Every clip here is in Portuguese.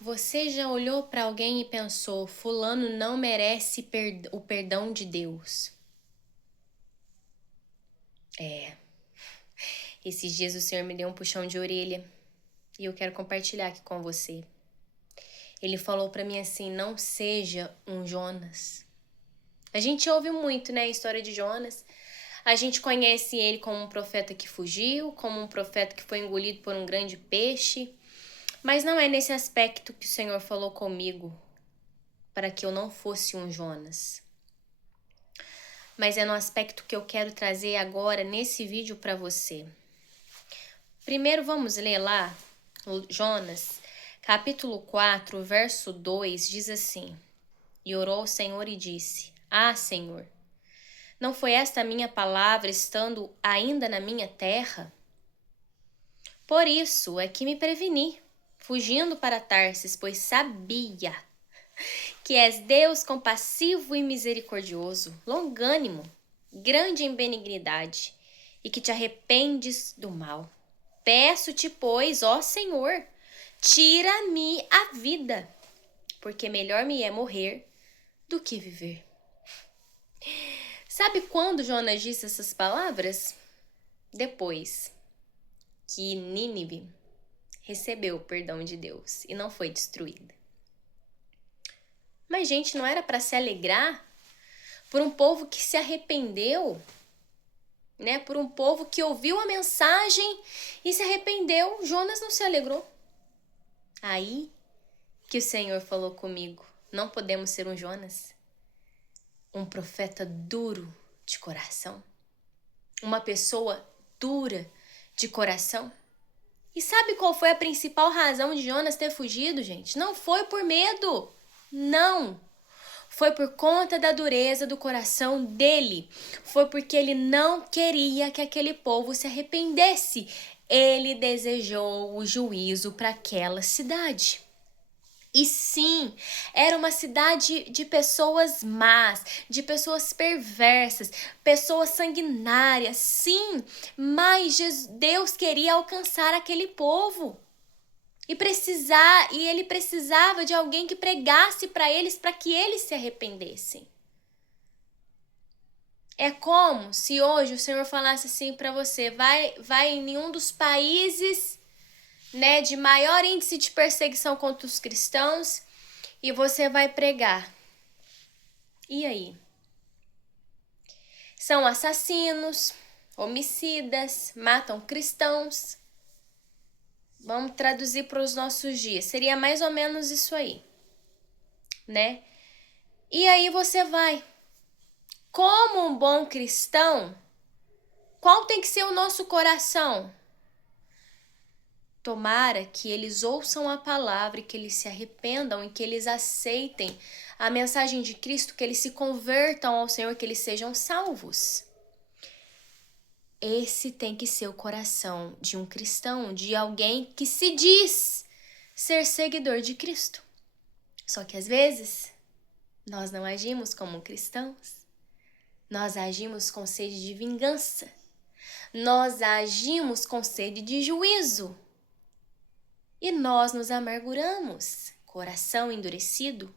Você já olhou para alguém e pensou: Fulano não merece o perdão de Deus? Esses dias o Senhor me deu um puxão de orelha e eu quero compartilhar aqui com você. Ele falou para mim assim: não seja um Jonas. A gente ouve muito, né, a história de Jonas. A gente conhece ele como um profeta que fugiu, como um profeta que foi engolido por um grande peixe. Mas não é nesse aspecto que o Senhor falou comigo para que eu não fosse um Jonas. Mas é no aspecto que eu quero trazer agora nesse vídeo para você. Primeiro vamos ler lá Jonas, capítulo 4, verso 2, diz assim: E orou ao Senhor e disse: Ah, Senhor, não foi esta a minha palavra estando ainda na minha terra? Por isso é que me preveni, fugindo para Tarsis, pois sabia que és Deus compassivo e misericordioso, longânimo, grande em benignidade, e que te arrependes do mal. Peço-te, pois, ó Senhor, tira-me a vida, porque melhor me é morrer do que viver. Sabe quando Jonas disse essas palavras? Depois que Nínive recebeu o perdão de Deus e não foi destruída. Mas, gente, não era para se alegrar por um povo que se arrependeu, né? Por um povo que ouviu a mensagem e se arrependeu. Jonas não se alegrou. Aí que o Senhor falou comigo: não podemos ser um Jonas, um profeta duro de coração, uma pessoa dura de coração. E sabe qual foi a principal razão de Jonas ter fugido, gente? Não foi por medo, não. Foi por conta da dureza do coração dele. Foi porque ele não queria que aquele povo se arrependesse. Ele desejou o juízo para aquela cidade. E sim, era uma cidade de pessoas más, de pessoas perversas, pessoas sanguinárias, sim, mas Deus queria alcançar aquele povo. E ele precisava de alguém que pregasse para que eles se arrependessem. É como se hoje o Senhor falasse assim para você: vai em nenhum dos países, né, de maior índice de perseguição contra os cristãos e você vai pregar. E aí? São assassinos, homicidas, matam cristãos. Vamos traduzir para os nossos dias. Seria mais ou menos isso aí, né? E aí você vai. Como um bom cristão, qual tem que ser o nosso coração? Tomara que eles ouçam a palavra e que eles se arrependam e que eles aceitem a mensagem de Cristo, que eles se convertam ao Senhor, que eles sejam salvos. Esse tem que ser o coração de um cristão, de alguém que se diz ser seguidor de Cristo. Só que às vezes nós não agimos como cristãos. Nós agimos com sede de vingança. Nós agimos com sede de juízo. E nós nos amarguramos, coração endurecido.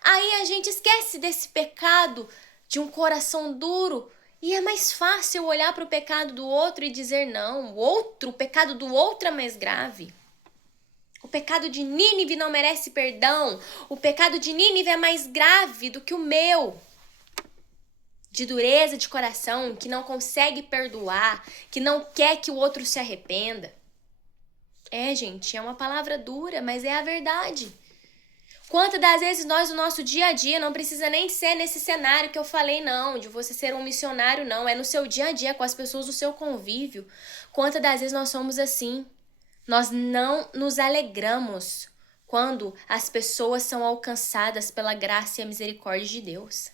Aí a gente esquece desse pecado de um coração duro e é mais fácil olhar para o pecado do outro e dizer: não, o pecado do outro é mais grave. O pecado de Nínive não merece perdão. O pecado de Nínive é mais grave do que o meu. De dureza de coração, que não consegue perdoar, que não quer que o outro se arrependa. Gente, é uma palavra dura, mas é a verdade. Quantas das vezes nós, no nosso dia a dia, não precisa nem ser nesse cenário que eu falei, não, de você ser um missionário, não. É no seu dia a dia, com as pessoas do seu convívio. Quantas das vezes nós somos assim? Nós não nos alegramos quando as pessoas são alcançadas pela graça e a misericórdia de Deus.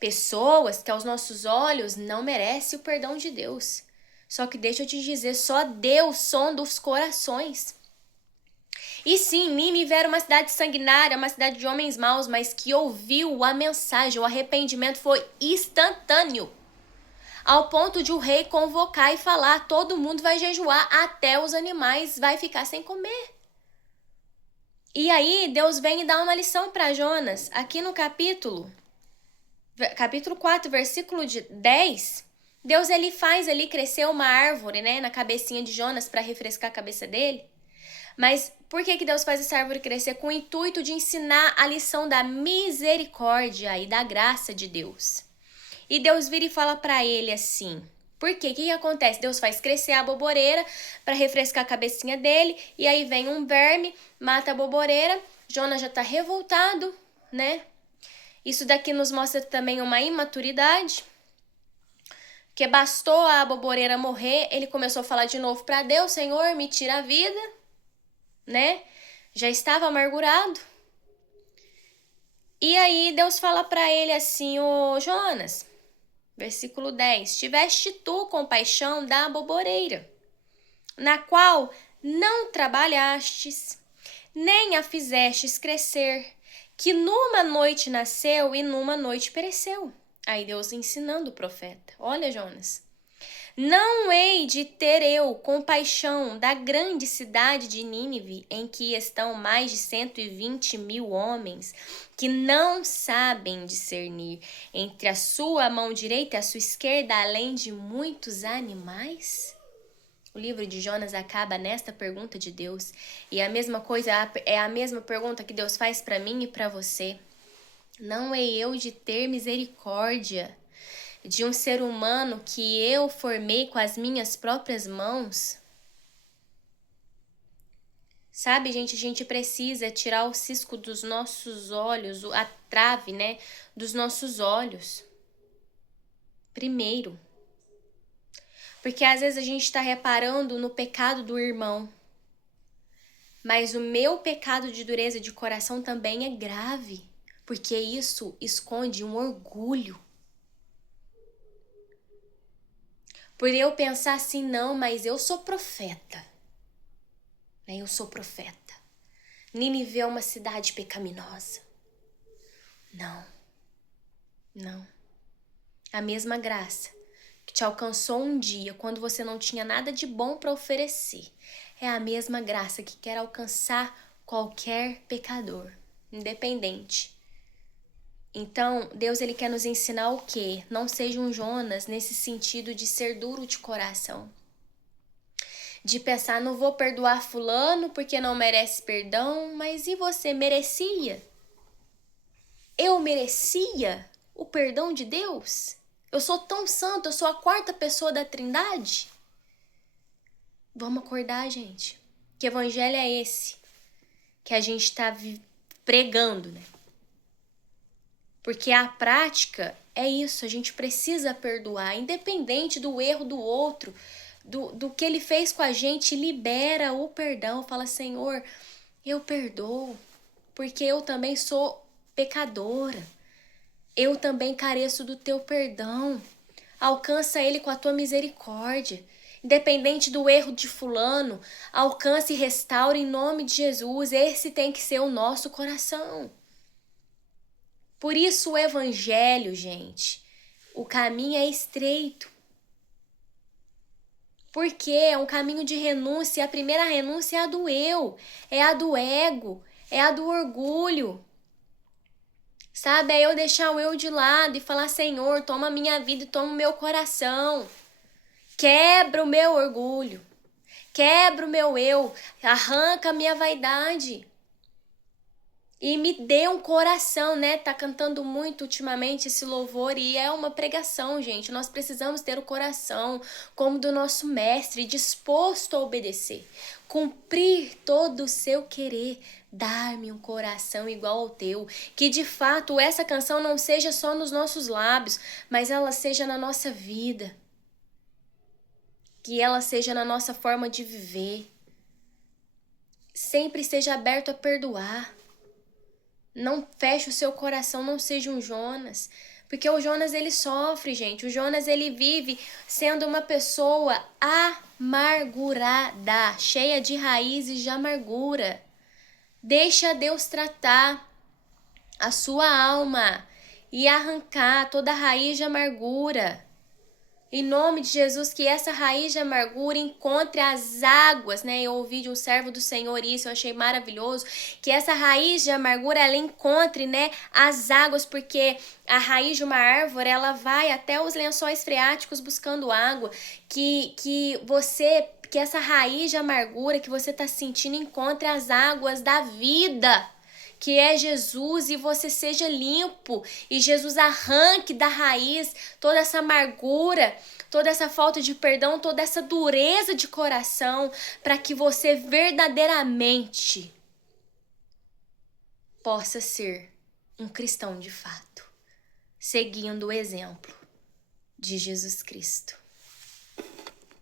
Pessoas que aos nossos olhos não merecem o perdão de Deus. Só que deixa eu te dizer, só Deus sonda os corações. E sim, Nínive era uma cidade sanguinária, uma cidade de homens maus, mas que ouviu a mensagem, o arrependimento foi instantâneo. Ao ponto de o rei convocar e falar: todo mundo vai jejuar, até os animais vai ficar sem comer. E aí Deus vem e dá uma lição para Jonas, aqui no capítulo 4, versículo 10, Deus ele faz ali crescer uma árvore, né, na cabecinha de Jonas para refrescar a cabeça dele. Mas por que Deus faz essa árvore crescer? Com o intuito de ensinar a lição da misericórdia e da graça de Deus. E Deus vira e fala para ele assim: por quê? O que acontece? Deus faz crescer a boboreira para refrescar a cabecinha dele, e aí vem um verme, mata a boboreira, Jonas já tá revoltado, né? Isso daqui nos mostra também uma imaturidade, que bastou a boboreira morrer, ele começou a falar de novo para Deus: Senhor, me tira a vida, né? Já estava amargurado. E aí Deus fala para ele assim: ô Jonas, versículo 10, tiveste tu compaixão da boboreira, na qual não trabalhastes, nem a fizestes crescer, que numa noite nasceu e numa noite pereceu. Aí Deus ensinando o profeta: olha, Jonas, não hei de ter eu compaixão da grande cidade de Nínive, em que estão mais de 120.000 homens, que não sabem discernir entre a sua mão direita e a sua esquerda, além de muitos animais? O livro de Jonas acaba nesta pergunta de Deus. E a mesma coisa é a mesma pergunta que Deus faz para mim e para você. Não hei eu de ter misericórdia de um ser humano que eu formei com as minhas próprias mãos? Sabe, gente, a gente precisa tirar o cisco dos nossos olhos, a trave, né, dos nossos olhos. Primeiro. Porque às vezes a gente está reparando no pecado do irmão. Mas o meu pecado de dureza de coração também é grave. Porque isso esconde um orgulho. Por eu pensar assim, não, mas eu sou profeta. Eu sou profeta. Nínive é uma cidade pecaminosa. Não. Não. A mesma graça que te alcançou um dia quando você não tinha nada de bom para oferecer é a mesma graça que quer alcançar qualquer pecador, independente. Então, Deus ele quer nos ensinar o quê? Não seja um Jonas nesse sentido de ser duro de coração. De pensar, não vou perdoar fulano porque não merece perdão, mas e você merecia? Eu merecia o perdão de Deus? Eu sou tão santo, eu sou a quarta pessoa da Trindade? Vamos acordar, gente. Que evangelho é esse que a gente está pregando, né? Porque a prática é isso, a gente precisa perdoar, independente do erro do outro, do que ele fez com a gente, libera o perdão, fala: Senhor, eu perdoo, porque eu também sou pecadora, eu também careço do teu perdão, alcança ele com a tua misericórdia, independente do erro de fulano, alcance e restaure em nome de Jesus, esse tem que ser o nosso coração. Por isso o evangelho, gente, o caminho é estreito. Porque é um caminho de renúncia, e a primeira renúncia é a do eu, é a do ego, é a do orgulho. Sabe, é eu deixar o eu de lado e falar: Senhor, toma a minha vida e toma o meu coração. Quebra o meu orgulho, quebra o meu eu, arranca a minha vaidade. E me dê um coração, né? Tá cantando muito ultimamente esse louvor e é uma pregação, gente. Nós precisamos ter o coração como do nosso mestre, disposto a obedecer, cumprir todo o seu querer, dar-me um coração igual ao teu. Que de fato essa canção não seja só nos nossos lábios, mas ela seja na nossa vida. Que ela seja na nossa forma de viver. Sempre esteja aberto a perdoar. Não feche o seu coração, não seja um Jonas. Porque o Jonas, ele sofre, gente. O Jonas, ele vive sendo uma pessoa amargurada, cheia de raízes de amargura. Deixa Deus tratar a sua alma e arrancar toda a raiz de amargura. Em nome de Jesus, que essa raiz de amargura encontre as águas, né? Eu ouvi de um servo do Senhor isso, eu achei maravilhoso. Que essa raiz de amargura, ela encontre, né, as águas, porque a raiz de uma árvore, ela vai até os lençóis freáticos buscando água. Que essa raiz de amargura que você está sentindo encontre as águas da vida, que é Jesus, e você seja limpo, e Jesus arranque da raiz toda essa amargura, toda essa falta de perdão, toda essa dureza de coração, para que você verdadeiramente possa ser um cristão de fato, seguindo o exemplo de Jesus Cristo.